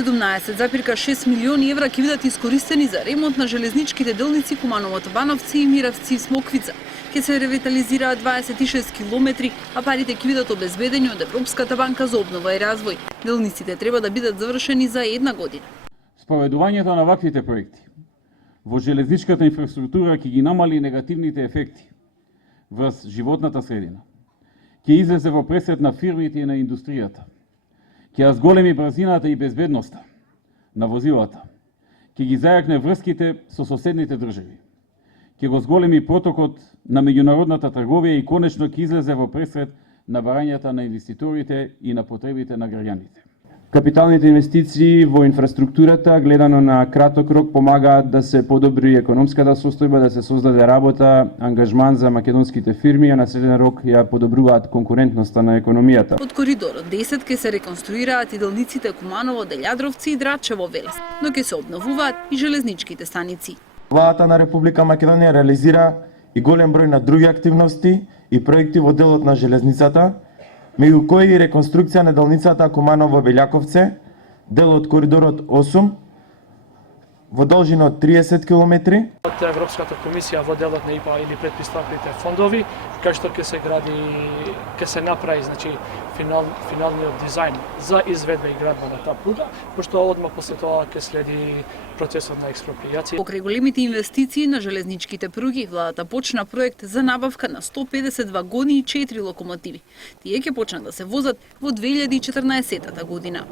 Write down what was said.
17,6 милиони евра ќе бидат искористени за ремонт на железничките делници Куманово-Бановци и Миравци-Смоквица. Ќе се ревитализираат 26 километри, а парите ќе бидат обезбедени од Европската банка за обнова и развој. Делниците треба да бидат завршени за 1 година. Спроведувањето на ваквите проекти во железничката инфраструктура ќе ги намали негативните ефекти врз животната средина. Ќе излезе во пресред на фирмите и на индустријата. Ќе ја зголеми брзината и безбедноста на возилата. Ќе ги зајакне врските со соседните држави. Ќе го зголеми протокот на меѓународната трговија и конечно ќе излезе во пресред на барањата на инвеститорите и на потребите на граѓаните. Капиталните инвестиции во инфраструктурата, гледано на краток рок, помагаат да се подобри економската состојба, да се создаде работа, ангажман за македонските фирми, а на среден рок ја подобруваат конкурентноста на економијата. Од коридорот 10 ќе се реконструираат и делниците Куманово, Делјадровци и Драчево Велес, но ќе се обновуваат и железничките станици. Владата на Република Македонија реализира и голем број на други активности и проекти во делот на железницата, меѓу кои и реконструкција на делницата Куманово-Белјаковце, дел од коридорот 8, во должина од 30 км. Од Европската комисија во делот на ИПА или предпристапните фондови, кај што ќе се гради, ќе се направи, значи, финалниот дизајн за изведба и градба на таа пруга, пошто одма после тоа ќе следи процесот на експропријација. Покрај големите инвестиции на железничките пруги, владата почна проект за набавка на 150 вагони и 4 локомотиви. Тие ќе почнат да се возат во 2014 година.